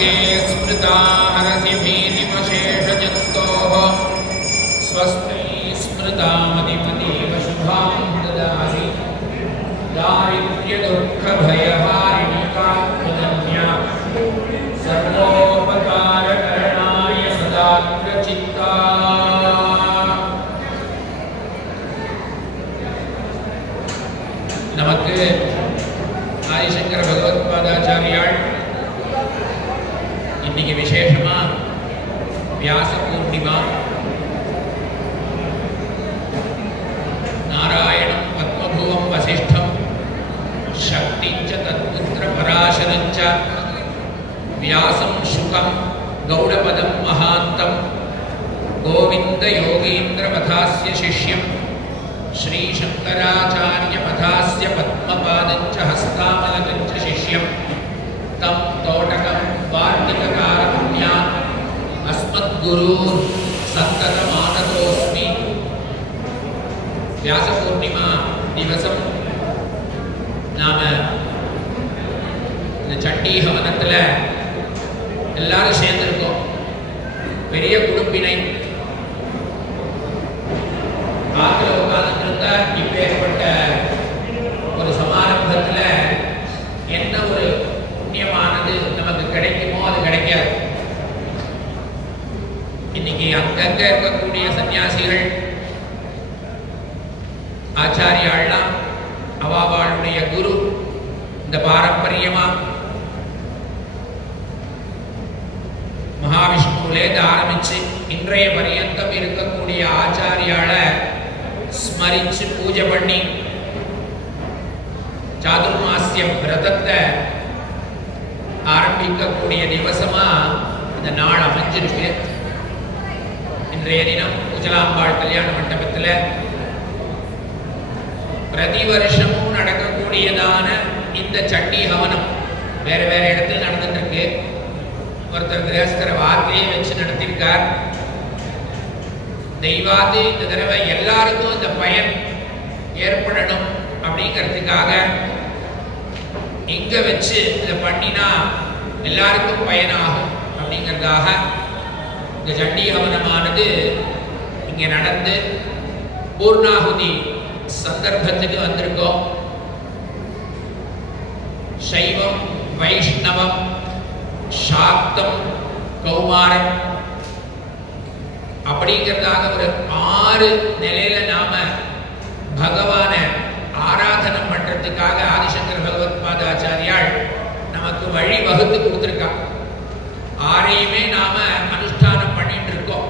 दुर्गे स्मृता हरसि भीतिमशेषजन्तोः स्वस्ति स्मृतामतिमतीव शुभां ददासि दारिद्र्यदुःखभयहारिणि कात्मजन्या सर्वोपकारकरणाय सदाग्रचित्ता நமக்கு ஆதிசங்கர பகவத்பாதாச்சாரியால் இன்னைக்கு விசேஷமா வியாச பூர்ணிமா நாராயணம் பத்மபுவம் வசிஷ்டம் சக்திஞ்ச தத்புத்திர பராசரஞ்ச வியாசம் சுகம் கௌடபதம் மகாந்தம் கோவிந்த யோகீந்திர பதாஸ்ய சிஷ்யம் श्री शंकराचार्य पथास्य पद्मपादंच हस्तामलकंच शिष्यं तम तोटकं वार्तिककारपुण्या अस्मद्गुरु सत्ततमानतोस्मि व्यास पूर्णिमा दिवसम नाम இந்த சண்டி ஹவனத்துல எல்லாரும் சேர்ந்திருக்கோம். பெரிய குடும்பினை ஆத்துல உட்கார்ந்துருந்தா இப்பேற்பட்ட ஒரு சமாரம்பத்தில் என்ன ஒரு புண்ணியமானது நமக்கு கிடைக்குமோ அது கிடைக்காது. இன்னைக்கு அங்கங்க இருக்கக்கூடிய சன்னியாசிகள் ஆச்சாரியாள்லாம் அவாவாளுடைய குரு இந்த பாரம்பரியமா மகாவிஷ்ணுவிலேருந்து ஆரம்பிச்சு இன்றைய பரியந்தம் இருக்கக்கூடிய ஆச்சாரியால ஸ்மரிச்சு பூஜை பண்ணி சாதுர்மாசிய விரதத்தை ஆரம்பிக்கக்கூடிய திவசமா இந்த நாள் அமைஞ்சிருக்கு. இன்றைய தினம் பூஜலாம்பாள் கல்யாண மண்டபத்தில் பிரதி வருஷமும் நடக்கக்கூடியதான இந்த சண்டி ஹவனம் வேற வேற இடத்துல நடந்துட்டு இருக்கு. ஒருத்தர் கிரகஸ்தர வார்த்தையை வச்சு நடத்தியிருக்கார். தெய்வாது இந்த தடவை எல்லாருக்கும் இந்த பயன் ஏற்படணும் அப்படிங்கிறதுக்காக இங்க வச்சு இதை பண்ணினா எல்லாருக்கும் பயனாகும் அப்படிங்கிறதாக இந்த சண்டி ஹவனமானது இங்க நடந்து பூர்ணாகுதி சந்தர்ப்பத்துக்கு வந்திருக்கோம். சைவம் வைஷ்ணவம் சாக்தம் கௌமாரம் அப்படிங்கிறதாக ஒரு 6 நிலையில நாம பகவான ஆராதனம் பண்றதுக்காக ஆதிசங்கர பகவத்பாதாச்சாரியால் நமக்கு வழி வகுத்து கொடுத்துருக்கா. 6ஐயுமே நாம அனுஷ்டானம் பண்ணிட்டு இருக்கோம்.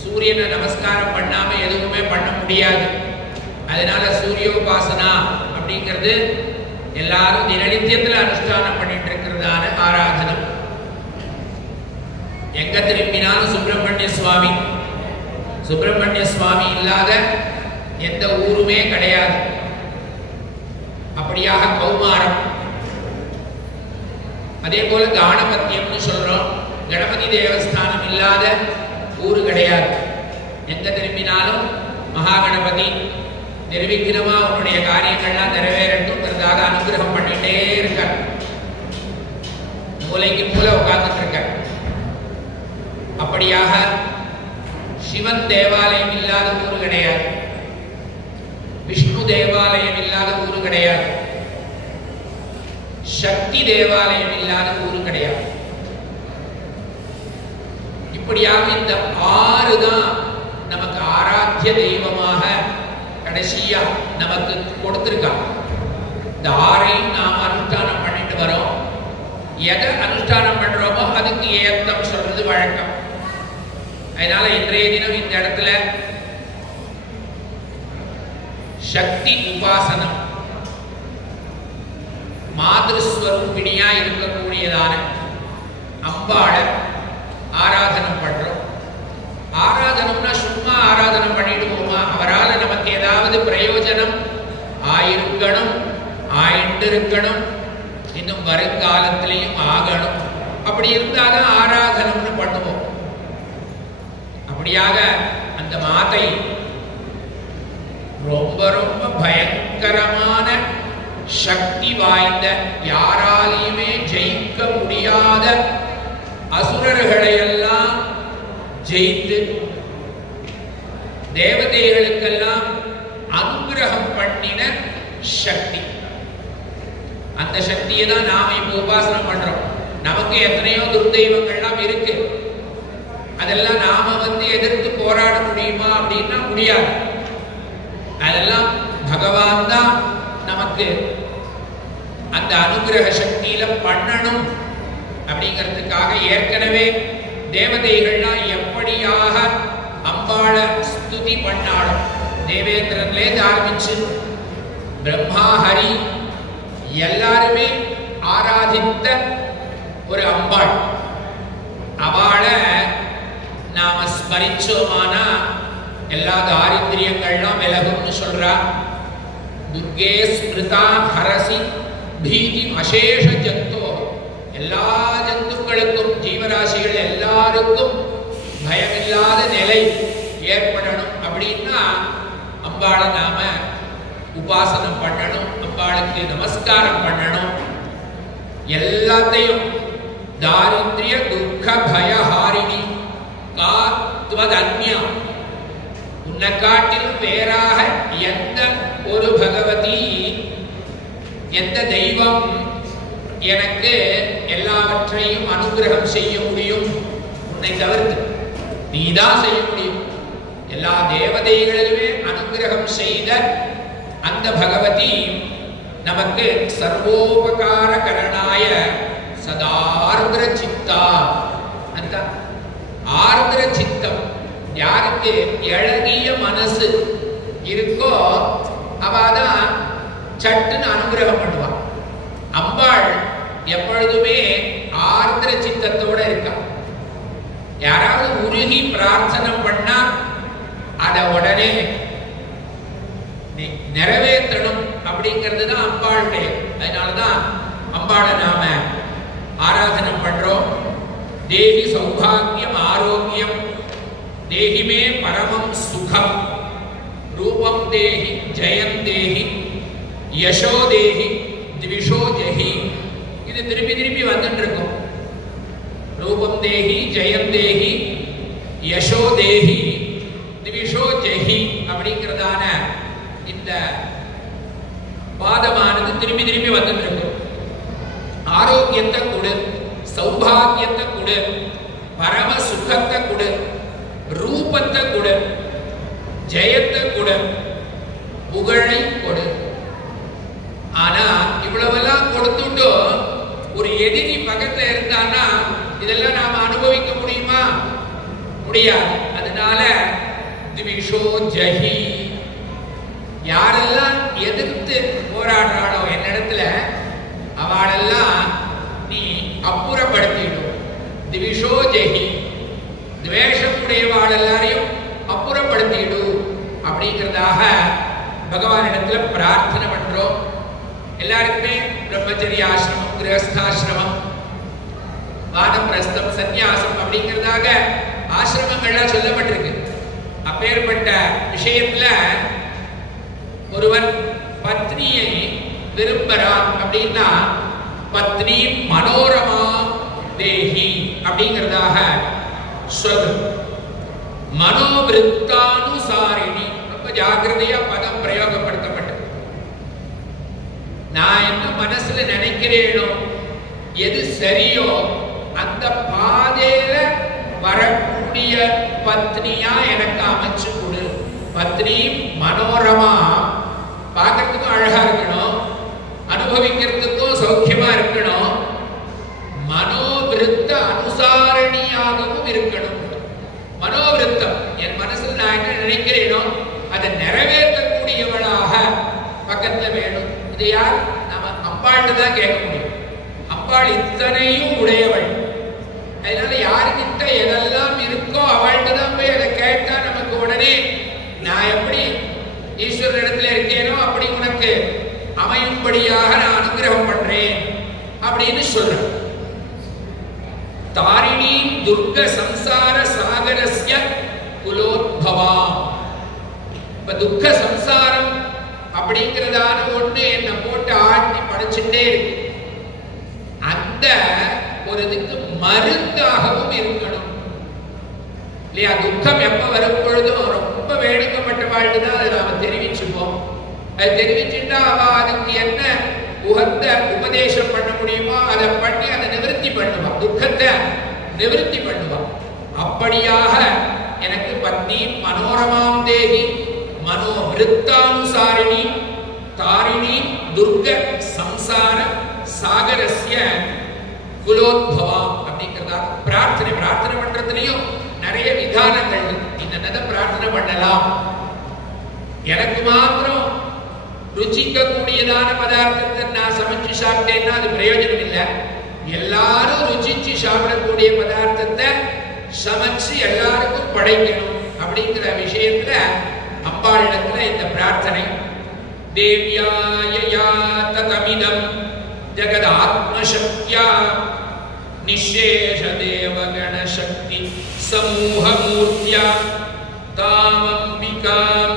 சூரியனை நமஸ்காரம் பண்ணாம எதுவுமே பண்ண முடியாது. அதனால சூரியோபாசனா அப்படிங்கிறது எல்லாரும் தினநித்தியத்தில் அனுஷ்டானம் பண்ணிட்டு இருக்கிறதான ஆராதனம். எங்க திரும்பினாலும் சுப்பிரமணிய சுவாமி, சுப்பிரமணிய சுவாமி இல்லாத எந்த ஊருமே கிடையாது. அப்படியாக கௌமாரம், அதே போல காணபத்தியம்னு சொல்றோம். கணபதி தேவஸ்தானம் இல்லாத ஊரு கிடையாது. எங்க திரும்பினாலும் மகாகணபதி நிர்விக்னமா உன்னுடைய காரியங்கள்லாம் நிறைவேறட்டும்ங்கிறதாக அனுகிரகம் பண்ணிட்டே இருக்க. மூலைக்கு மூல உட்கார்ந்துட்டு இருக்க. அப்படியாக சிவன் தேவாலயம் இல்லாத ஊரு கிடையாது. விஷ்ணு தேவாலயம் இல்லாத ஊரு கிடையாது. சக்தி தேவாலயம் இல்லாத ஊரு கிடையாது. இப்படியாக இந்த 6 தான் நமக்கு ஆராத்திய தெய்வமாக கடைசியா நமக்கு கொடுத்திருக்கா. இந்த 6ஐயும் நாம் அனுஷ்டானம் பண்ணிட்டு வரோம். எதை அனுஷ்டானம் பண்றோமோ அதுக்கு ஏத்தம் சொல்றது வழக்கம். அதனால இன்றைய தினம் இந்த இடத்துல சக்தி உபாசனம், மாதிருஸ்வரூபிணியா இருக்கக்கூடியதான அம்பாளை ஆராதனம் பண்றோம். ஆராதனம்னா சும்மா ஆராதனம் பண்ணிட்டு போமா, அவரால் நமக்கு ஏதாவது பிரயோஜனம் ஆயிருக்கணும், ஆயிட்டு இருக்கணும், இன்னும் வருங்காலத்திலையும் ஆகணும். அப்படி இருந்தாதான் ஆராதனம்னு பண்ணுவோம். அப்படியாக அந்த மாதை ரொம்ப ரொம்ப பயங்கரமான சக்தி வாய்ந்த, யாராலையுமே ஜெயிக்க முடியாத அசுரர்களை எல்லாம் ஜெயித்து தேவதைகளுக்கெல்லாம் அனுகிரகம் பண்ணின சக்தி. அந்த சக்தியை தான் நாம இப்ப உபாசனம் பண்றோம். நமக்கு எத்தனையோ துர்தெய்வங்கள்லாம் இருக்கு. அதெல்லாம் நாம எதிர்த்து போராட முடியுமா அப்படின்னா முடியாது. அதெல்லாம் பகவான் தான் நமக்கு அந்த அனுகிரக சக்தியில பண்ணணும் அப்படிங்கிறதுக்காக ஏற்கனவே தேவதைகள்லாம் எப்படியாக அம்பாள ஸ்துதி பண்ணாலும் தேவேந்திரன்லே ஆரம்பிச்சு பிரம்மா ஹரி எல்லாருமே ஆராதித்த ஒரு அம்பாள். அவளை நாம ஸ்மரிச்சோமானா எல்லா தாரித்ரியங்கள்லாம் விலகும்னு சொல்றா. துர்கே ஸ்மிருதா ஹரசி பீதி அசேஷ ஜந்தோ. எல்லா ஜந்துக்களுக்கும் ஜீவராசிகள் எல்லாருக்கும் பயமில்லாத நிலை ஏற்படணும் அப்படின்னா அம்பாளை நாம உபாசனம் பண்ணணும், அம்பாளுக்கு நமஸ்காரம் பண்ணணும். எல்லாத்தையும் தாரித்ரிய துக்க பயஹாரிணி காத்வதன்யா. உன்னை காட்டிலும் வேறாக எந்த ஒரு பகவதி எந்த தெய்வம் எனக்கு எல்லாவற்றையும் அனுகிரகம் செய்ய முடியும்? உன்னை தவிர்த்து நீதான் செய்ய முடியும். எல்லா தேவதைகளிலுமே அனுகிரகம் செய்த அந்த பகவதி நமக்கு சர்வோபகார கரணாய சதார்திர சித்தா. அந்த ஆர்திர சித்தம் யாருக்கு இழகிய மனசு இருக்கோ அவதான் சட்டுன்னு அனுகிரகம் பண்ணுவான். அம்பாள் எப்பொழுதுமே ஆர்திர சித்தத்தோட இருக்கா. யாராவது உருகி பிரார்த்தனை பண்ணா அத உடனே நிறைவேற்றணும் அப்படிங்கிறது தான் அம்பாளுடைய. அதனாலதான் அம்பாளை நாம ஆராதனை பண்றோம். தேகி சௌபாகியம் ஆரோக்கியம், தேகிமே பரமம் சுகம், ரூபம் தேகி ஜெயம் தேகி, யசோ தேகி திவிஷோ ஜெகி. இது திருப்பி திருப்பி வந்துட்டு இருக்கும். ரூபம் தேகி ஜெயம் தேகி யசோ தேகி திவிஷோ ஜெகி அப்படிங்கிறதான இந்த பாதமானது திரும்பி திரும்பி வந்துட்டு இருக்கும். ஆரோக்கியத்தை கொடு, சௌபாகியத்தை கொடு, பரம சுகத்தை கொடு, ரூபத்தை கொடு, ஜெயத்தை கொடு, புகழை கொடு. ஆனா இவ்வளவெல்லாம் கொடுத்துட்டோ ஒரு எதிரி பக்கத்துல இருந்தான்னா இதெல்லாம் நாம அனுபவிக்க முடியுமா? முடியாது. அதனால திவிஷோ ஜஹி, யாரெல்லாம் எதிர்த்து போராடுறாளோ என்னிடத்துல அவளெல்லாம் நீ அப்புறப்படுத்திடும். திவிஷோ ஜஹி, துவேஷமுடையவாள் எல்லாரையும் அப்புறப்படுத்திடு அப்படிங்கிறதாக பகவானிடத்துல பிரார்த்தனை பண்றோம். எல்லாருக்குமே பிரம்மச்சரிய ஆசிரமம், கிரகஸ்தாசிரமம், வானப்பிரஸ்தம், சந்நியாசம் அப்படிங்கிறதாக ஆசிரமங்கள்லாம் சொல்லப்பட்டிருக்கு. அப்பேற்பட்ட விஷயத்துல ஒருவன் பத்னியை விரும்புறான் அப்படின்னா பத்னி மனோரமா தேஹி அப்படிங்கிறதாக சொல்லும். மனோவிருத்தானுசாரிணி, ரொம்ப ஜாக்கிரதையா பதம் பிரயோகப்படுத்தப்பட்டது. நான் என்ன மனசுல நினைக்கிறேனோ, எது சரியோ அந்த பாதையில வரக்கூடிய பத்னியா எனக்கு அமைச்சு கொடு. பத்னி மனோரமா, பார்க்கறதுக்கும் அழகா இருக்கணும், அனுபவிக்கிறதுக்கும் சௌக்கியமா இருக்கணும், மனோவிருத்த அனுசாரணியாகவும் இருக்கணும். மனோவிருத்தம், என் மனசுல நான் என்ன நினைக்கிறேனோ அதை நிறைவேற்றக்கூடியவளாக பக்கத்துல வேணும். இது யார்? நாம அம்பாள்கிட்ட தான் கேட்க முடியும். அம்பாள் இத்தனையும் உடையவள். அதனால யாருக்கிட்ட எதெல்லாம் இருக்கோ அவள்கிட்ட தான் போய் அதை கேட்டா நமக்கு உடனே நான் எப்படி ஈஸ்வரன் இடத்துல இருக்கேனோ அப்படி உனக்கு அமையும்படியாக நான் அனுகிரகம் பண்றேன் அப்படின்னு சொல்றேன். தாரிணி துர்க சம்சார சாகரஸ்ய குலோத்பவா. இப்ப துக்க சம்சாரம் அப்படிங்கிறதான ஒண்ணு என்னை போட்டு ஆட்டி படைச்சுட்டே இருக்கு. அந்த ஒரு இதுக்கு மருந்தாகவும் இருக்கணும் இல்லையா? துக்கம் எப்ப வரும் பொழுதும் ரொம்ப வேடிக்கப்பட்ட வாழ்ந்துதான் அதை நாம தெரிவிச்சுப்போம். அதை தெரிவிச்சுட்டா அவ அதுக்கு என்ன உகந்த உபதேசம் பண்ண முடியுமோ அதை பண்ணி அதை நிவர்த்தி பண்ணுவான், துக்கத்தை நிவர்த்தி பண்ணுவான். அப்படியாக எனக்கு பத்னி மனோரமாம் தேகி மனோவிருத்தானுசாரிணி தாரிணி துர்க சம்சார சாகரஸ்ய குலோத்பவம் அப்படிங்கிறதா பிரார்த்தனை. பிரார்த்தனை பண்றதுலயும் நிறைய விதானங்கள் என்னென்ன பிரார்த்தனை பண்ணலாம். எனக்கு மாத்திரம் ருச்சிக்க கூடியதான பதார்த்தத்தை நான் சமைச்சு சாப்பிட்டேன்னா அது பிரயோஜனம் இல்லை. எல்லாரும் ருச்சிச்சு சாப்பிடக்கூடிய பதார்த்தத்தை சமைச்சு எல்லாருக்கும் படைக்கணும் அப்படிங்கிற விஷயத்துல அம்பாளிடத்துல இந்த பிரார்த்தனை. தேவ்யாயா ததமிதம் ஜகத் ஆத்மசக்தியா நிஷேஷ தேவகண சக்தி சமூக மூர்த்தியா தாமம்பிகாம்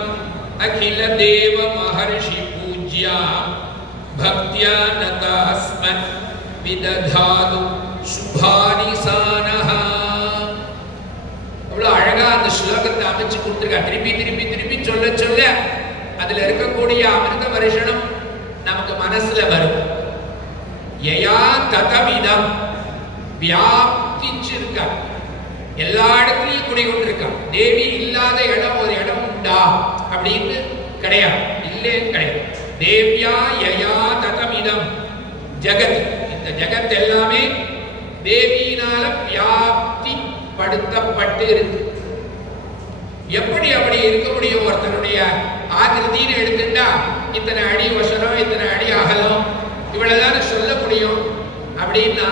அகில தேவ மஹர்ஷி பூஜ்யா பக்தியா நதாஸ்மத் விததாது சுபானி சானஹா. அவ்வளவு அழகா அந்த ஸ்லோகத்தை அமைச்சு கொடுத்துருக்கா. திருப்பி திருப்பி திருப்பி சொல்ல சொல்ல அதுல இருக்கக்கூடிய அமிர்த வருஷனம் நமக்கு மனசுல வரும். யயா ததமிதம் வியாப்திச்சிருக்கா, எல்லா இடத்துலயும் குடிகொண்டிருக்கா. தேவி இல்லாத இடம் ஒரு இடம் உண்டா அப்படின்னு கிடையாது, இல்லே கிடையாது. தேவ்யா யயா ததமிதம் ஜகத், இந்த ஜகத் எல்லாமே தேவியினால வியாப்தி படுத்தப்பட்டு இருக்கு. எப்படி அப்படி இருக்க முடியும்? ஒருத்தருடைய ஆகிருதின்னு எடுத்துட்டா இத்தனை அடி வசனம் இத்தனை அடி அகலம் இவ்வளவுதான சொல்ல முடியும். அப்படின்னா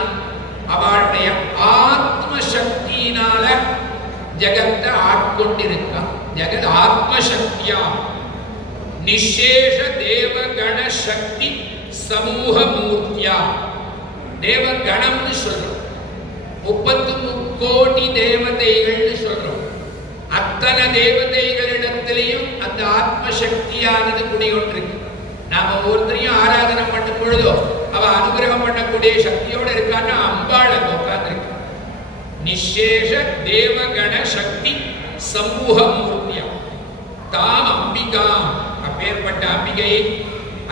அவளுடைய ஆத்ம சக்தியினால ஜகத்தை ஆட்கொண்டிருக்கா. ஜகத் ஆத்மசக்தியா நிஷேஷ தேவகண சக்தி சமூக மூர்த்தியா. தேவகணம்னு சொல்றோம், 33 கோடி தேவதைகள்னு சொல்றோம். அத்தனை தேவதைகளிடத்திலையும் அந்த ஆத்மசக்தியானது குடிகொண்டிருக்கு. நாம ஒவ்வொருத்தரையும் ஆராதனை பண்ணும் பொழுதோ அவ அனுகிரகம் பண்ணக்கூடிய சக்தியோட இருக்கான்னு அம்பாள் அங்க உட்கார்ந்துருக்கு. நிஷேஷ தேவகண சக்தி சமூக மூர்த்தியா தாம் அம்பிகா. அப்பேற்பட்ட அம்பிகையை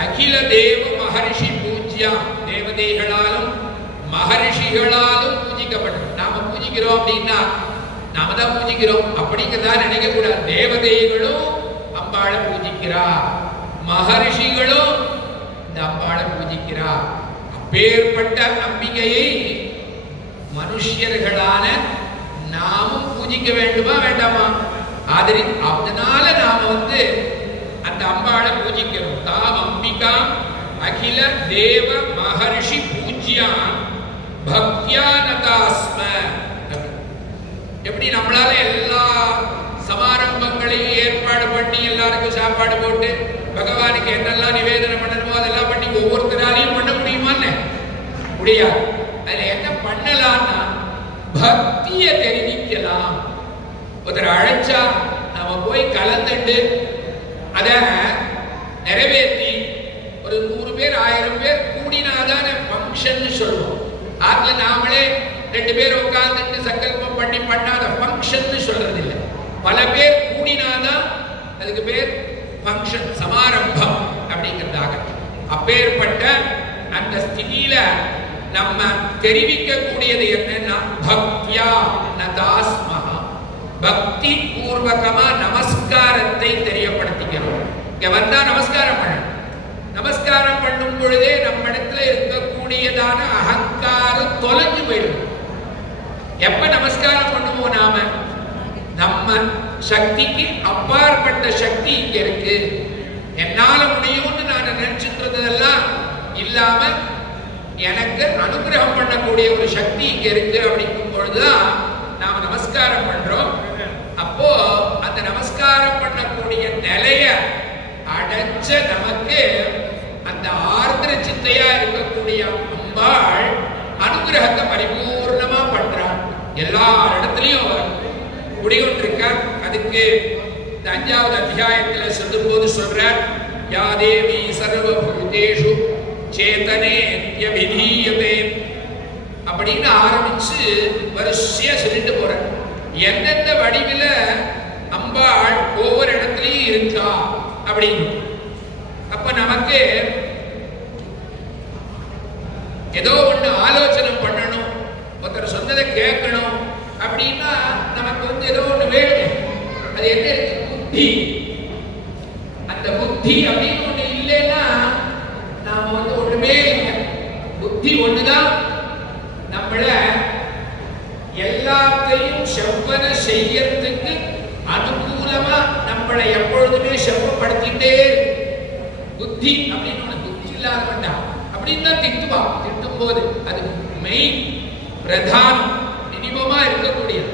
அகில தேவ மகர்ஷி பூஜ்யா, தேவதைகளாலும் மகர்ஷிகளாலும் பூஜிக்கப்பட்டது. நாம பூஜிக்கிறோம் அப்படின்னா நாம தான் பூஜிக்கிறோம் அப்படிங்கிறதா நினைக்க கூடாது. தேவதைகளும் அம்பாளை பூஜிக்கிறா, மகர்ஷிகளும் இந்த அம்பாளை பூஜிக்கிறா. அப்பேற்பட்ட அம்பிகையை மனுஷர்களான நாமும் பூஜிக்க வேண்டுமா வேண்டாமா? அதனால நாம அந்த அம்பாளை பூஜிக்கிறோம். தாம் அம்பிகா அகில தேவ மகர்ஷி பூஜ்யா பக்தியா நதாஸ்ம. எப்படி நம்மளால எல்லா சமாரம்பங்களையும் ஏற்பாடு பண்ணி எல்லாருக்கும் சாப்பாடு போட்டு பகவானுக்கு என்னெல்லாம் நிவேதனம் பண்ணணுமோ அதெல்லாம் பண்ணி ஒவ்வொருத்தராலையும் பண்ண முடியுமான்னு முடியாது. அதுல என்ன பண்ணலாம்னா பக்திய தெரிவிக்கலாம். ஒருத்தர் அழைச்சா நம்ம போய் கலந்துட்டு அத நிறைவேற்றி ஒரு 100 பேர் 1000 பேர் கூடினாதான ஃபங்க்ஷன் சொல்லுவோம். அதுல நாமளே 2 பேர் உட்கார்ந்துட்டு சங்கல்பம் பண்ணி பண்ணாத ஃபங்க்ஷன் சொல்றது இல்லை. பல பேர் கூடினாதான் அதுக்கு பேர் ஃபங்க்ஷன், சமாரம்பம் அப்படிங்கிறதாக. அப்பேற்பட்ட அந்த ஸ்திதியில நம்ம தெரிவிக்க கூடியது என்னன்னா பக்தியா நதாஸ்மஹ, பக்தி பூர்வகமா நமஸ்காரத்தை தெரியப்படுத்திக்கிறோம். இங்க வந்தா நமஸ்காரம் பண்ணணும். நமஸ்காரம் பண்ணும் பொழுதே நம்ம இடத்துல இருக்கக்கூடியதான அகங்காரம் தொலைஞ்சு போயிடும். எப்ப நமஸ்காரம் பண்ணுவோம்? நாம நம்ம சக்திக்கு அப்பாற்பட்ட சக்தி இங்க இருக்கு, என்னால முடியும்னு நான் நினைச்சிருந்ததெல்லாம் இல்லாம எனக்கு அனுகிரகம் பண்ணக்கூடிய ஒரு சக்தி இங்க இருக்கு அப்படிங்கும் பொழுதுதான் நாம நமஸ்காரம் பண்றோம். அப்போ அந்த நமஸ்காரம் பண்ணக்கூடிய நிலைய அடைச்ச நமக்கு அந்த ஆர்திர சித்தையா இருக்கக்கூடிய அம்பாள் அனுகிரகத்தை பரிபூர்ணமா பண்றாள். எல்லா இடத்துலயும் குடிகொண்டிருக்கார். அதுக்கு இந்த 5வது அத்தியாயத்துல சொல்லும் போது சொல்றார், யா தேவி சர்வபூதேஷு சேதனே யவிதீயதே. அப்படின்னு ஆரம்பிச்சு வரிசையா சொல்லிட்டு போற. எந்தெந்த வடிவில அம்பாள் ஒவ்வொரு இடத்துலயும் இருக்கா அப்படின்னு. அப்ப நமக்கு ஏதோ ஒண்ணு ஆலோசனை பண்ணணும், ஒருத்தர் சொன்னதை கேட்கணும் அப்படின்னா நமக்கு ஏதோ ஒண்ணு வேணும். அது என்ன? புத்தி. அந்த புத்தி அப்படின்னு ஒண்ணு இல்லைன்னா நாம ஒண்ணுமே இல்லை. புத்தி ஒண்ணுதான் நம்மள எல்லாத்தையும் செவ்வன செய்யறதுக்கு அனுகூலமா நம்மளை எப்பொழுதுமே செவ்வப்படுத்திட்டே. புத்தி அப்படின்னு ஒண்ணு, புத்தி இல்லாத வேண்டாம் அப்படின்னு தான் திட்டுவா. திட்டும் போது அது மெயின் பிரதானம் மினிமமா இருக்கக்கூடியது.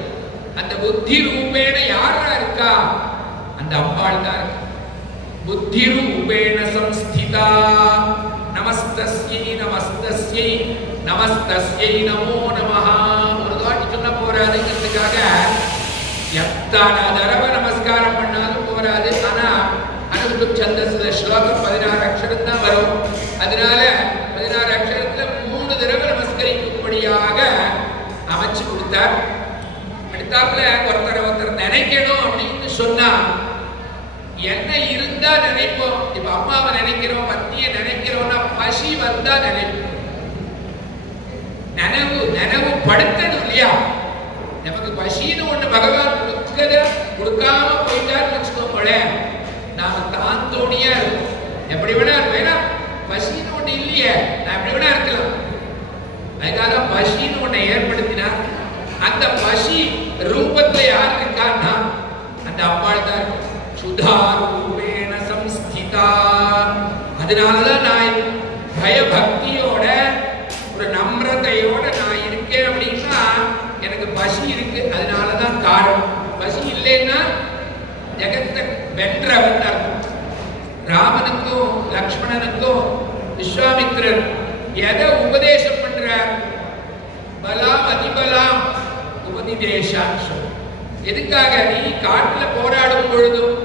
அந்த புத்தி ரூபேண யாரா இருக்கா? அந்த அம்பாள் தான் இருக்கு. புத்தி ரூபேண சம்ஸ்திதா நமஸ்தஸ்யை நமஸ்தஸ்யை நமஸ்தஸ்யை நமோ நமஹ. ஒரு வாட்டி சொன்ன போறாதுங்கிறதுக்காக எத்தனை தடவை நமஸ்காரம் பண்ணாலும் போறாது. ஆனா அனுபவ சந்தஸ்ல ஸ்லோகம் 16 அக்ஷரம் தான் வரும். அதனால 16 அக்ஷரத்துல 3 தடவை நமஸ்கரிக்கும்படியாக அமைச்சு கொடுத்தார். அடுத்தாப்புல ஒருத்தர் நினைக்கணும் அப்படின்னு சொன்னா என்ன இருந்தா நினைப்போம். இப்ப அம்மாவை நினைக்கிறோம், பத்திய நினைக்கிறோம்னா பசி வந்தா நினைப்போம். நனவு படுத்தணும் இல்லையா? நமக்கு பசின்னு ஒண்ணு பகவான் கொடுக்காம போயிட்டாருன்னு வச்சுக்கோங்களேன், நாம தான் தோணியா இருக்கும். எப்படி வேணா வேணா பசின்னு ஒண்ணு இல்லையே, நான் எப்படி வேணா இருக்கலாம். அதுக்காக பசின்னு ஒண்ணை ஏற்படுத்தினா அந்த பசி ரூபத்துல யார் இருக்கான்னா அந்த அம்பாள் தான் இருக்கு. சுதா ரூபேண சம்ஸ்திதா. அதனாலதான் நான் பயபக்தியோட ஒரு நம்ரதையோட நான் இருக்கேன் அப்படின்னா எனக்கு பசி இருக்கு. அதனாலதான் காரணம். பசி இல்லைன்னா ஜெகத்தை வென்றவன் அர்த்தம். ராமனுக்கும் லக்ஷ்மணனுக்கும் விஸ்வாமித்திரர் எதை உபதேசம் பண்றார்? பலாம் அதிபலாம் உபதிதேசாட்சம். எதுக்காக? நீ காட்டுல போராடும் பொழுதும்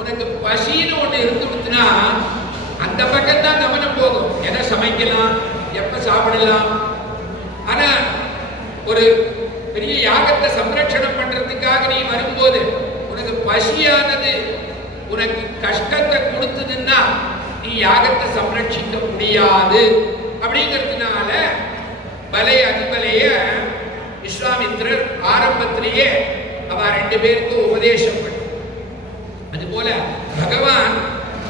உனக்கு பசின்னு ஒண்ணு இருந்துடுச்சுன்னா அந்த பக்கம் தான் கவனம் போகும். எதை சமைக்கலாம், எப்ப சாப்பிடலாம். ஆனா ஒரு பெரிய யாகத்தை சம்ரட்சணம் பண்றதுக்காக நீ வரும்போது உனக்கு பசியானது உனக்கு கஷ்டத்தை கொடுத்ததுன்னா நீ யாகத்தை சம்ரட்சிக்க முடியாது. அப்படிங்கிறதுனால பலை அதிபலைய விஸ்வாமித்திரர் ஆரம்பத்திலேயே அவ 2 பேருக்கும் உபதேசம் பண்ண. அதுபோல பகவான்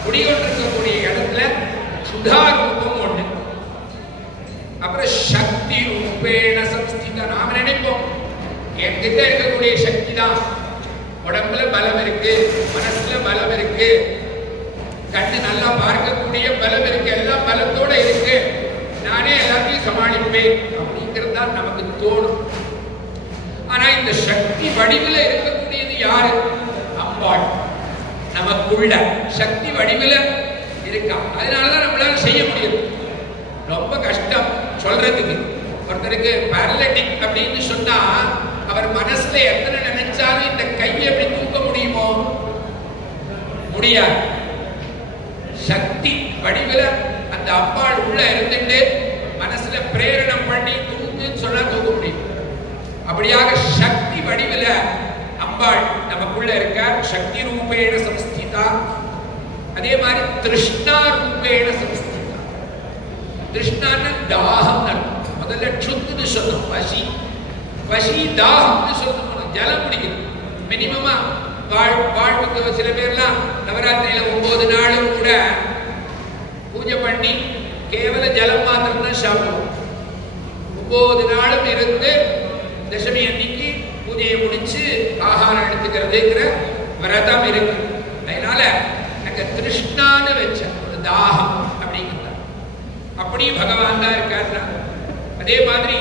குடிகொண்டிருக்கக்கூடிய இடத்துல சுதா ரூபம் ஒண்ணு, அப்புறம் சக்தி ரூபேண சம்ஸ்திதா. நாம நினைப்போம் என்கிட்ட இருக்கக்கூடிய சக்தி தான். உடம்புல பலம் இருக்கு, மனசுல பலம் இருக்கு, கண்ணு நல்லா பார்க்கக்கூடிய பலம் இருக்கு, எல்லாம் பலத்தோட இருக்கு, நானே எல்லாத்தையும் சமாளிப்பேன் அப்படிங்கிறது தான் நமக்கு தோணும். ஆனா இந்த சக்தி வடிவில் இருக்கக்கூடியது யாரு? அம்பாள். நமக்குள்ள சக்தி வடிவில் இருக்கா. அதனாலதான் நம்மளால செய்ய முடியும். ரொம்ப கஷ்டம் சொல்றதுக்கு. ஒருத்தருக்கு பேரலிட்டிக் அப்படின்னு சொன்னா அவர் மனசுல எத்தனை நினைச்சாலும் இந்த கையை எப்படி தூக்க முடியுமோ? முடியாது. சக்தி வடிவில் அந்த அம்பாள் உள்ள இருந்துட்டு மனசுல பிரேரணம் பண்ணி தூக்குன்னு சொன்னா தூக்க முடியும். அப்படியாக சக்தி வடிவில் அம்பாள் நமக்குள்ள இருக்கார். சக்தி ரூபேண சம்ஸ்திதா. அதே மாதிரி திருஷ்ணா ரூபேண சம்ஸ்திதா. திருஷ்ணான்னு தாகம். முதல்ல சுத்துன்னு சொல்லணும். பசி பசி தாகம்னு சொல்லணும். ஜலம் குடிக்கணும். மினிமமா வாழ்வுக்கு சில பேர்லாம் நவராத்திரியில 9 நாளும் கூட பூஜை பண்ணி கேவல ஜலம் மாத்திரம் தான் சாப்பிடுவோம். 9 நாளும் இருந்து தசமி அன்னைக்கு பூஜையை முடிச்சு ஆகாரம் எடுத்துக்கிறதுங்கிற விரதம் இருக்கு. அதனால எனக்கு திருஷ்ணான்னு வச்ச ஒரு தாகம் அப்படிங்கிறது. அப்படி பகவான் தான் இருக்காரு. அதே மாதிரி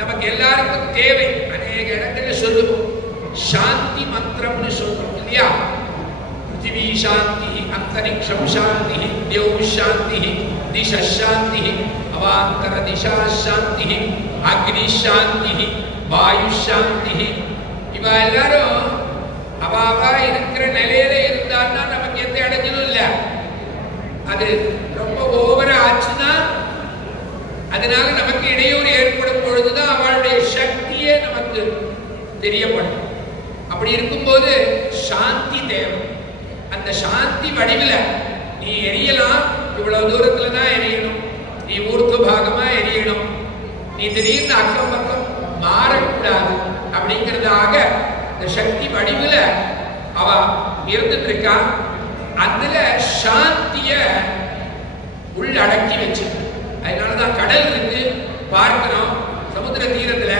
நமக்கு எல்லாருக்கும் தேவை. அநேக இடத்துல சொல்லுவோம் சாந்தி மந்திரம்னு சொல்றோம் இல்லையா? பிருத்திவி சாந்தி, அந்தரிக்ஷம் சாந்தி, தேவ் சாந்தி, திச சாந்தி, அவாந்தர திசா சாந்தி, அக்னி சாந்தி, வாயு சாந்தி. இவ எல்லாரும் அவாவா இருக்கிற நிலையில இருந்தான்னா நமக்கு எந்த இடைஞ்சலும் இல்லை. அது ரொம்ப ஓவரா ஆச்சுன்னா அதனால நமக்கு இடையூறு ஏற்படும் பொழுதுதான் அவளுடைய சக்தியே நமக்கு தெரியப்படும். அப்படி இருக்கும்போது சாந்தி தேவை. அந்த சாந்தி வடிவில் நீ எரியலாம், இவ்வளவு தூரத்துல தான் எரியணும், நீ ஊர்த்து பாகமா எரியணும், நீ திடீர்னு அக்கம் பக்கம் மாறக்கூடாது அப்படிங்கிறதாக இந்த சக்தி வடிவில் அவ இருந்துட்டு இருக்கா. அதுல சாந்திய உள்ளடக்கி வச்சு, அதனாலதான் கடல் இருக்கு பார்க்கிறோம் சமுத்திர தீரத்துல.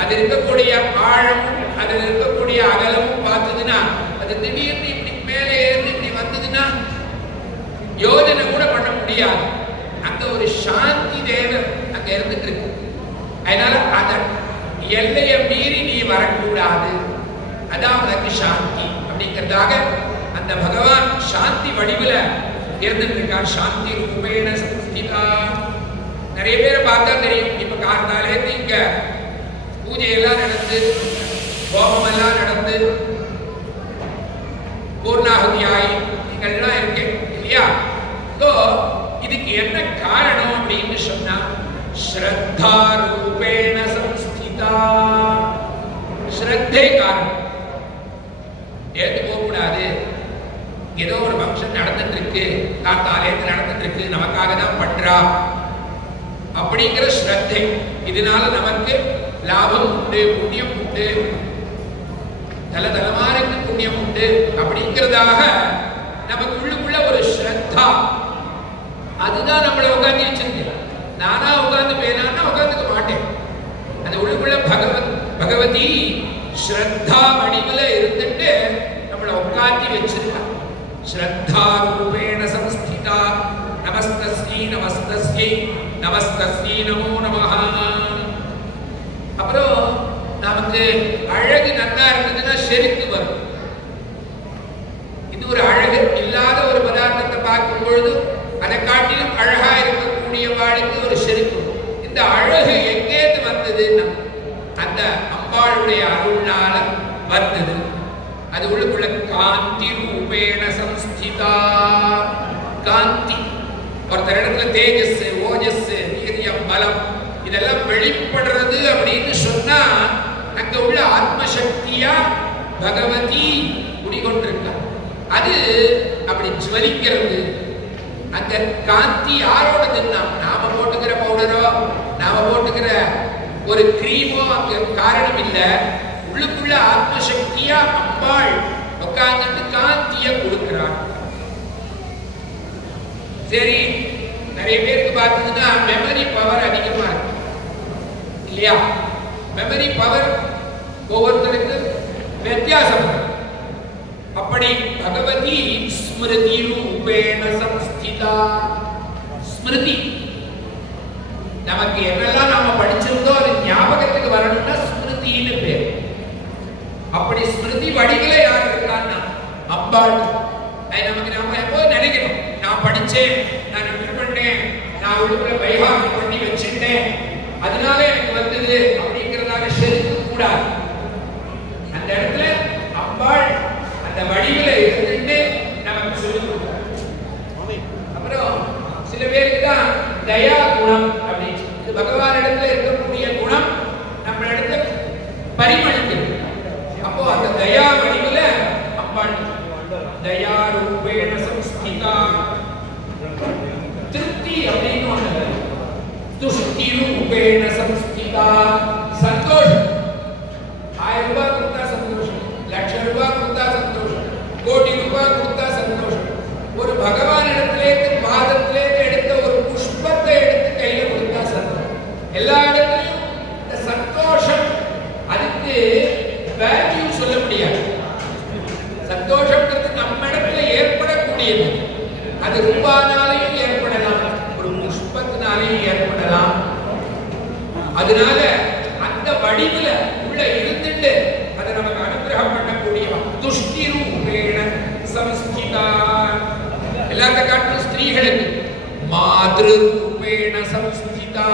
அது இருக்கக்கூடிய ஆழமும் அதில் இருக்கக்கூடிய அகலமும் பார்த்ததுன்னா அது திடீர்னு இப்படி மேலே ஏறி இப்படி வந்ததுன்னா யோஜனை கூட பண்ண முடியாது. அந்த ஒரு சாந்தி தேவன் அங்க இருந்துட்டு இருக்கு. அதனால அத எல்லையை மீறி நீ வரக்கூடாது, அதான் உனக்கு சாந்தி அப்படிங்கிறதாக அந்த பகவான் சாந்தி வடிவில் இருந்துட்டு இருக்கான். சாந்தி ரூபேண சம்ஸ்திதா. நிறைய பேரை பார்த்தா தெரியும். இப்ப காத்தாலே இங்க பூஜையெல்லாம் நடந்து, ஹோமம் எல்லாம் நடந்து, பூர்ணாகுதி ஆகி நீங்கள்லாம் இருக்கு இல்லையா? இதுக்கு என்ன காரணம் அப்படின்னு சொன்னா ஸ்ரத்தா ரூபேண சம்ஸ்திதா. ஸ்ரத்தை காரணம். ஏத்து போகக்கூடாது, ஏதோ ஒரு ஃபங்க்ஷன் நடந்துட்டு இருக்கு, காத்தாலேந்து நடந்துட்டு இருக்கு, நமக்காக தான் பண்றா அப்படிங்கிற ஸ்ரத்தை. இதனால நமக்கு லாபம் உண்டு, புண்ணியம் உண்டு, தலதலமாருக்கு புண்ணியம் உண்டு அப்படிங்கிறதாக நமக்கு உள்ளுக்குள்ள ஒரு ஸ்ரத்தா. அதுதான் நம்மளை உட்காந்து வச்சிருக்கேன். நானா உட்காந்து பேனான்னா உட்காந்துக்க மாட்டேன். அந்த உள்ளுக்குள்ள பகவதி ஸ்ரத்தா வடிவுல இருந்துட்டு நம்மளை உட்காந்து வச்சிருக்கா. ஸ்ரத்தா ரூபேண சம்ஸ்திதா. நமஸ்தஸ்யை நமஸ்தஸ்யை நமஸ்தஸ்யை நமோ நமஹ. அப்புறம் நமக்கு அழகு நல்லா இருந்ததுன்னா செருக்கு வரும். இது ஒரு அழகு இல்லாத ஒரு பதார்த்தத்தை பார்க்கும் பொழுது அதை காட்டிலும் அழகா இருக்கக்கூடிய வாழ்க்கை ஒரு செருக்கு. இந்த அழகு எங்கேந்து வந்ததுன்னா அந்த அம்பாளுடைய அருள்னால வந்தது. அது உள்ளுக்குள்ள காந்தி ரூபேண சம்ஸ்திதா. காந்தி ஒருத்தர் இடத்துல தேஜஸ், ஓஜஸ், வீரியம், பலம் இதெல்லாம் வெளிப்படுறது அப்படின்னு சொன்னா அங்க உள்ள ஆத்மசக்தியா பகவதி குடிகொண்டிருக்க. அது அப்படி ஜுவலிக்கிறது. அந்த காந்தி யாரோடதுன்னா நாம போட்டுக்கிற பவுடரோ நாம போட்டுக்கிற ஒரு கிரீமோ அங்க காரணம் இல்ல. உள்ளுக்குள்ள ஆத்மசக்தியா அம்பாள் உட்கார்ந்து காந்திய கொடுக்கிறார். சரி, நிறைய பேருக்கு பார்த்தீங்கன்னா மெமரி பவர் அதிகமா இருக்கு இல்லையா? மெமரி பவர் ஒவ்வொருத்தருக்கு வித்தியாசம். அப்படி பகவதி ஸ்மிருதி ரூபேண சம்ஸ்திதா. ஸ்மிருதி நமக்கு என்னெல்லாம் நாம படிச்சிருந்தோ அது ஞாபகத்துக்கு வரணும்னா ஸ்மிருதின்னு பேர். அப்படி ஸ்மிருதி வடிவில யார் இருக்கான்னா அம்பாள். நமக்கு நாம எப்போ நினைக்கணும், நான் படிச்சேன், நான் என்ன பண்ணேன், நான் உள்ளுக்குள்ள பைபாகம் பண்ணி வச்சுட்டேன், அதனால எனக்கு வந்தது அப்படிங்கிறதாக செலுத்த கூடாது. அந்த இடத்துல அம்பாள் அந்த வடிவில இருந்துட்டு நமக்கு சொல்லிக் கொடுக்கிறார். அப்புறம் சில பேருக்கு தான் தயா குணம் அப்படின்னு பகவான் இடத்துல இருக்கக்கூடிய குணம் நம்ம இடத்துல பரிமளிக்கிறது. அப்போ அந்த தயா வடிவில அம்பாள் தயா ரூபேண சம்ஸ்திதா. திருப்தி அப்படின்னு ஒண்ணு, துஷ்டி ரூபேண சம்ஸ்திதா. சந்தோஷம், 1000 ரூபாய் கொடுத்தா சந்தோஷம், 1,00,000 ரூபாய் கொடுத்தா சந்தோஷம், கோடி ரூபாய் கொடுத்தா சந்தோஷம். ஒரு பகவான் இடத்திலேருந்து பாதத்திலேருந்து எடுத்த ஒரு புஷ்பத்தை எடுத்து கையில கொடுத்தா சந்தோஷம். எல்லா இடத்துலையும் இந்த சந்தோஷம், அதுக்கு வேல்யூ சொல்ல முடியாது. சந்தோஷம்ன்றது நம்ம இடத்துல ஏற்படக்கூடியது. அது ரூபானாலையும் ஏற்படலாம், ஒரு புஷ்பத்தினாலையும் ஏற்படலாம். அதனால அந்த வடிவுல உள்ள இருந்துட்டு அதை நமக்கு அனுகிரகம் பண்ணக்கூடிய துஷ்டி ரூபேண சம்ஸ்திதா. எல்லாத்த காட்டிலும் ஸ்திரீகளுக்கு மாத்ரு ரூபேண சம்ஸ்திதா.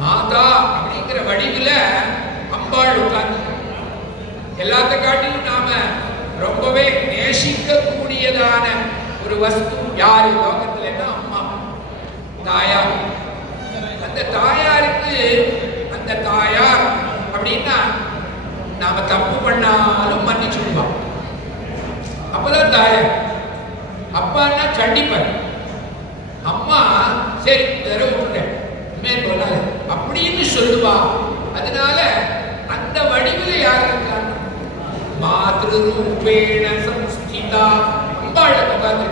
மாதா அப்படிங்கிற வடிவுல அம்பாள் உட்கார்ந்து எல்லாத்த காட்டிலும் நாம ரொம்பவே நேசிக்க கூடியதான ஒரு வஸ்து யாரு லோகத்துல? அம்மா, தாயா. அந்த தாயாருக்கு அந்த தாயார் அப்படின்னா நாம தப்பு பண்ணாலும் மன்னிச்சுடுவான். அப்பதான் தாயார். அப்பான்னா கண்டிப்பார். அம்மா சரி தர விட்டுட்டேன் மேற்கொள்ளாது அப்படின்னு சொல்லுவா. அதனால அந்த வடிவில் யார் இருக்காங்க? மாத்ருரூபேண சம்ஸ்திதா. அம்பாள் பார்த்து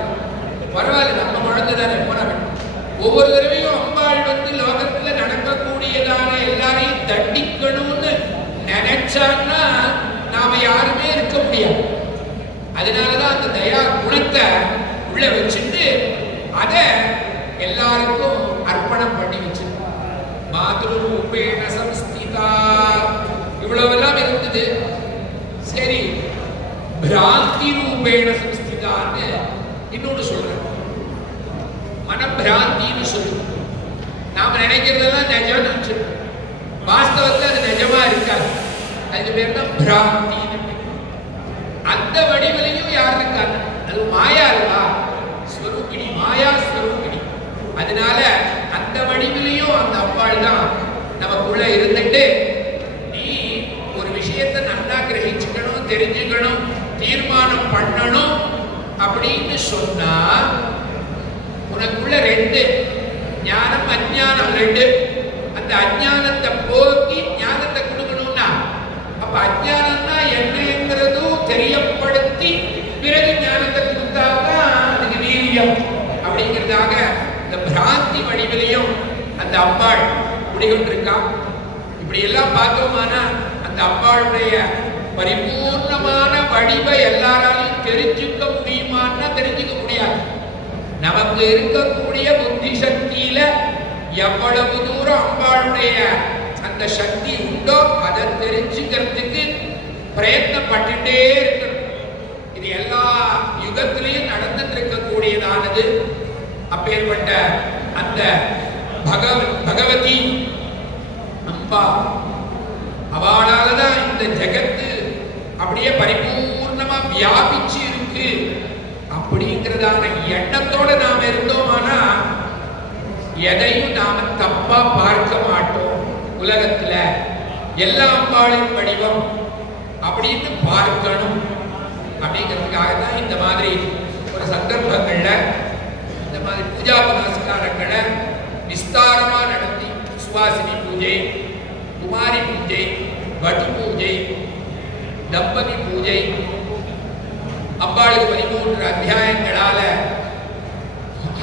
பரவாயில்ல, நம்ம குழந்தைதானே போன ஒவ்வொரு தடவையும் அம்பாள் லோகத்துல நடக்கக்கூடியதான எல்லாரையும் தண்டிக்கணும்னு நினைச்சான்னா நாம யாருமே இருக்க முடியாது. அதனாலதான் அந்த தயா குணத்தை உள்ள வச்சுட்டு அத எல்லாருக்கும் அர்ப்பணம் பண்ணி வச்சிருக்கோம். மாத்ருரூபேண சம்ஸ்திதா இவ்வளவெல்லாம் இருந்தது. சரி, பிராந்தி ரூபேண சம்ஸ்திதான்னு இன்னொன்னு சொல்றேன். மனப்பிராந்தின்னு சொல்லுவோம். நாம நினைக்கிறதெல்லாம் நிஜம் நினைச்சிருக்கோம், வாஸ்தவத்தை அது நிஜமா இருக்காது. அதுக்கு பேர் தான் பிராந்தின்னு. அந்த வடிவிலையும் யார் இருக்காங்க? அது மாயா இல்லவா, ஸ்வரூபிணி, மாயா ஸ்வரூபிணி. அதனால அந்த வடிவிலையும் அந்த அம்பாள் தான் நமக்குள்ள இருந்துட்டு நீ ஒரு விஷயத்தை நல்லா கிரகிச்சுக்கணும், தெரிஞ்சுக்கணும், தீர்மானம் பண்ணணும் அப்படின்னு சொன்னா உனக்குள்ள ரெண்டு ஞானம் அஞ்ஞானம் ரெண்டு. அந்த அஞ்ஞானத்தை போக்கி ஞானத்தை கொடுக்கணும்னா அப்ப அஞ்ஞானம்னா என்னங்கிறதும் தெரியப்படுத்தி பிறகு ஞானத்தை கொடுத்தாதான் அதுக்கு வீரியம் அப்படிங்கிறதாக இந்த பிராந்தி வடிவிலையும் அந்த அம்பாள் குடிகொண்டிருக்கா. இப்படி எல்லாம் பார்த்தோம்னா அந்த அம்பாளுடைய பரிபூர்ணமான வடிவை எல்லாராலையும் தெரிஞ்சுக்க முடியுமான்னா தெரிஞ்சுக்க முடியாது. நமக்கு இருக்கக்கூடிய புத்தி சக்தியில எவ்வளவு தூரம் அம்பாளுடைய அந்த சக்தி உண்டோ அதை தெரிஞ்சுக்கிறதுக்கு பிரயத்னப்பட்டுட்டே இருக்கணும். இது எல்லா யுகத்திலையும் நடந்துட்டு இருக்கக்கூடியதானது. அப்பேற்பட்ட அந்த பகவதி அம்பா அவளாலதான் இந்த ஜெகத்து அப்படியே பரிபூர்ணமா வியாபிச்சு இருக்கு அப்படிங்கிறதான எண்ணத்தோட நாம இருந்தோமானா எதையும் நாம தப்பா பார்க்க மாட்டோம். உலகத்துல எல்லா அம்பாளின் வடிவம் அப்படின்னு பார்க்கணும். அப்படிங்கிறதுக்காக தான் இந்த மாதிரி ஒரு சந்தர்ப்பங்கள்ல இந்த மாதிரி பூஜா புனஸ்காரங்களை விஸ்தாரமா நடத்தி சுவாசினி பூஜை, குமாரி பூஜை, வட்டு பூஜை, தம்பதி பூஜை, அம்பாளுக்கு 13 அத்தியாயங்களால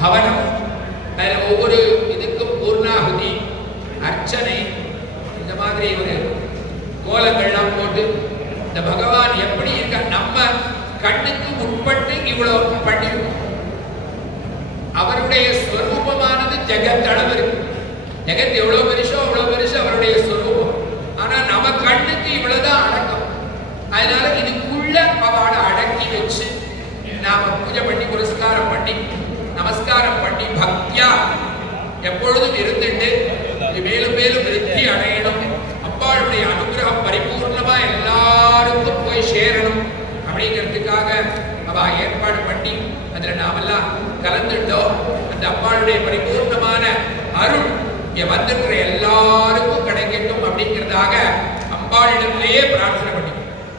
ஹவனம், ஒவ்வொரு இதுக்கும் பூர்ணாகுதி, அர்ச்சனை, இந்த மாதிரி ஒரு கோலங்கள்லாம் போட்டு இந்த பகவான் எப்படி இருக்க நம்ம கண்ணுக்கு உட்பட்டு இவ்வளவு பண்ணிருக்கோம். அவருடைய ஸ்வரூபமானது ஜெகத் அளவு இருக்கு. ஜெகத் எவ்வளவு பெருசோ அவ்வளவு பெருசு அவருடைய ஸ்வரூபம். ஆனா நம்ம கண்ணுக்கு இவ்வளவுதான் அடக்கம். அதனால இதுக்குள்ள அவளை அடக்கி வச்சு நாம பூஜை பண்ணி புரஸ்காரம் பண்ணி நமஸ்காரம் பண்ணி பக்தியா எப்பொழுதும் இருந்துட்டு இது மேலும் மேலும் விருத்தி அடையணும். அம்பாளுடைய அனுகிரகம் பரிபூர்ணமா எல்லாருக்கும் போய் சேரணும் அப்படிங்கிறதுக்காக அவ ஏற்பாடு பண்ணி அதுல நாமெல்லாம் கலந்துட்டோம். அந்த அம்பாளுடைய பரிபூர்ணமான அருள் இங்க வந்திருக்கிற எல்லாருக்கும் கிடைக்கட்டும் அப்படிங்கிறதாக அம்பாளிடத்திலேயே பிரார்த்தனை பண்ணி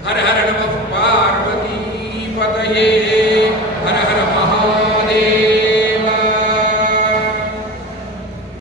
ஹர ஹர நம பார்வதி பதயே ஹர ஹர மகா